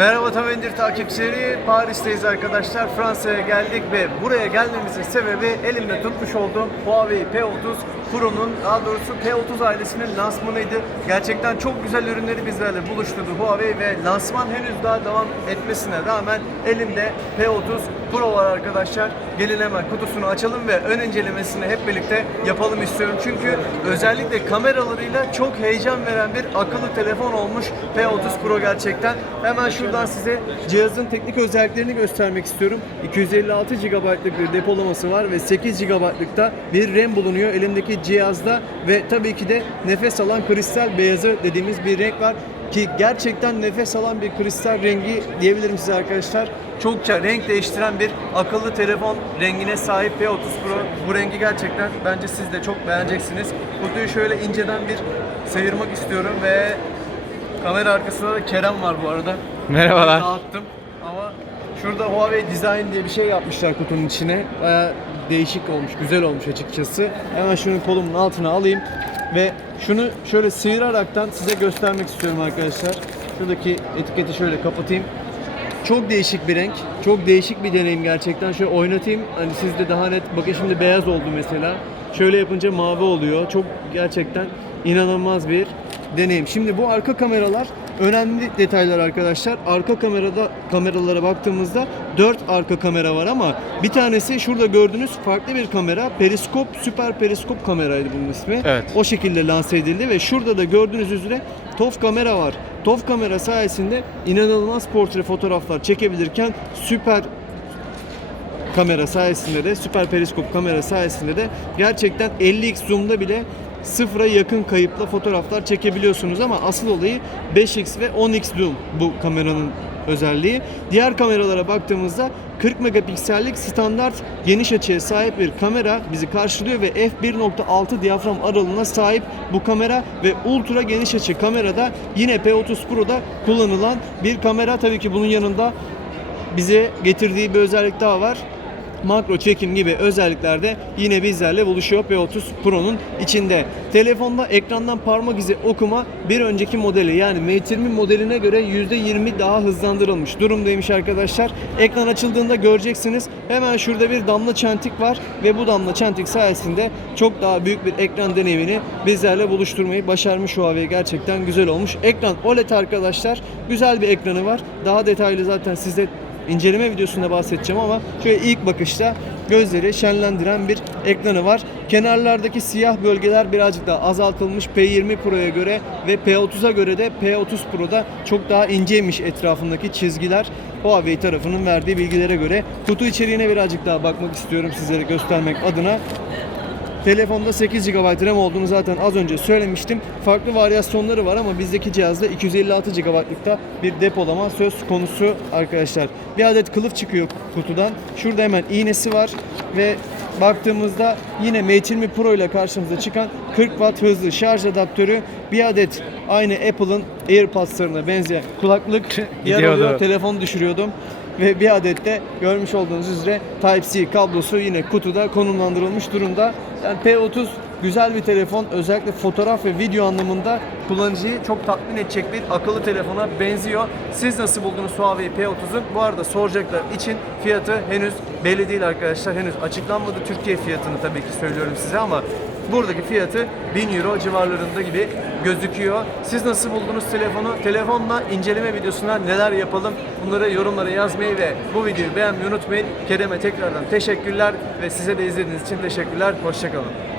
Merhaba Tavendir takipçileri. Paris'teyiz arkadaşlar. Fransa'ya geldik ve buraya gelmemizin sebebi elimde tutmuş olduğum Huawei P30 Pro'nun daha doğrusu P30 ailesinin lansmanıydı. Gerçekten çok güzel ürünleri bizlerle buluşturdu Huawei ve lansman henüz daha devam etmesine rağmen elimde P30 Pro var arkadaşlar. Gelin hemen kutusunu açalım ve ön incelemesini hep birlikte yapalım istiyorum. Çünkü özellikle kameralarıyla çok heyecan veren bir akıllı telefon olmuş P30 Pro gerçekten. Hemen şuradan size cihazın teknik özelliklerini göstermek istiyorum. 256 GB'lık bir depolaması var ve 8 GB'lık da bir RAM bulunuyor elimdeki cihazda ve tabii ki de nefes alan kristal beyazı dediğimiz bir renk var ki gerçekten nefes alan bir kristal rengi diyebilirim size arkadaşlar. Çokça renk değiştiren bir akıllı telefon rengine sahip P30 Pro. Bu rengi gerçekten bence siz de çok beğeneceksiniz. Kutuyu şöyle inceden bir sıyırmak istiyorum ve kamera arkasında da Kerem var bu arada. Merhabalar. Dağıttım ama şurada Huawei Design diye bir şey yapmışlar kutunun içine. Baya değişik olmuş, güzel olmuş açıkçası. Hemen şunu kolumun altına alayım ve şunu şöyle sıyıraraktan size göstermek istiyorum arkadaşlar. Şuradaki etiketi şöyle kapatayım. Çok değişik bir renk. Çok değişik bir deneyim gerçekten. Şöyle oynatayım. Hani siz de daha net bakın şimdi beyaz oldu mesela. Şöyle yapınca mavi oluyor. Çok gerçekten inanılmaz bir deneyim. Şimdi bu arka kameralar önemli detaylar arkadaşlar. Arka kamerada kameralara baktığımızda 4 arka kamera var ama bir tanesi şurada gördüğünüz farklı bir kamera. Periskop, süper periskop kameraydı bunun ismi. Evet. O şekilde lanse edildi ve şurada da gördüğünüz üzere TOF kamera var. TOF kamera sayesinde inanılmaz portre fotoğraflar çekebilirken süper kamera sayesinde de süper periskop kamera sayesinde de gerçekten 50x zoom'da bile sıfıra yakın kayıpla fotoğraflar çekebiliyorsunuz ama asıl olayı 5x ve 10x zoom bu kameranın özelliği. Diğer kameralara baktığımızda 40 megapiksellik standart geniş açıya sahip bir kamera bizi karşılıyor ve f1.6 diyafram aralığına sahip bu kamera ve ultra geniş açı kamerada yine P30 Pro'da kullanılan bir kamera. Tabii ki bunun yanında bize getirdiği bir özellik daha var. Makro çekim gibi özelliklerde yine bizlerle buluşuyor P30 Pro'nun içinde. Telefonda ekrandan parmak izi okuma bir önceki modeli yani Mate 20 modeline göre %20 daha hızlandırılmış durumdaymış arkadaşlar. Ekran açıldığında göreceksiniz. Hemen şurada bir damla çentik var ve bu damla çentik sayesinde çok daha büyük bir ekran deneyimini bizlerle buluşturmayı başarmış Huawei gerçekten güzel olmuş. Ekran OLED arkadaşlar. Güzel bir ekranı var. Daha detaylı zaten size inceleme videosunda bahsedeceğim ama şöyle ilk bakışta gözleri şenlendiren bir ekranı var. Kenarlardaki siyah bölgeler birazcık daha azaltılmış P20 Pro'ya göre ve P30'a göre de P30 Pro'da çok daha inceymiş etrafındaki çizgiler. Huawei tarafının verdiği bilgilere göre kutu içeriğine birazcık daha bakmak istiyorum sizlere göstermek adına. Telefonda 8 GB RAM olduğunu zaten az önce söylemiştim. Farklı varyasyonları var ama bizdeki cihazda 256 GB'lıkta bir depolama söz konusu arkadaşlar. Bir adet kılıf çıkıyor kutudan. Şurada hemen iğnesi var ve baktığımızda yine Mate 20 Pro ile karşımıza çıkan 40 Watt hızlı şarj adaptörü, bir adet aynı Apple'ın AirPods'larına benzeyen kulaklık yer alıyor. Telefonu düşürüyordum ve bir adet de görmüş olduğunuz üzere Type-C kablosu yine kutuda konumlandırılmış durumda. Yani P30 güzel bir telefon. Özellikle fotoğraf ve video anlamında kullanıcıyı çok tatmin edecek bir akıllı telefona benziyor. Siz nasıl buldunuz Huawei P30'un? Bu arada soracaklar için fiyatı henüz belli değil arkadaşlar. Henüz açıklanmadı. Türkiye fiyatını tabii ki söylüyorum size ama buradaki fiyatı 1000 euro civarlarında gibi gözüküyor. Siz nasıl buldunuz telefonu? Telefonla inceleme videosuna neler yapalım? Bunları yorumlara yazmayı ve bu videoyu beğenmeyi unutmayın. Kerem'e tekrardan teşekkürler ve size de izlediğiniz için teşekkürler. Hoşçakalın.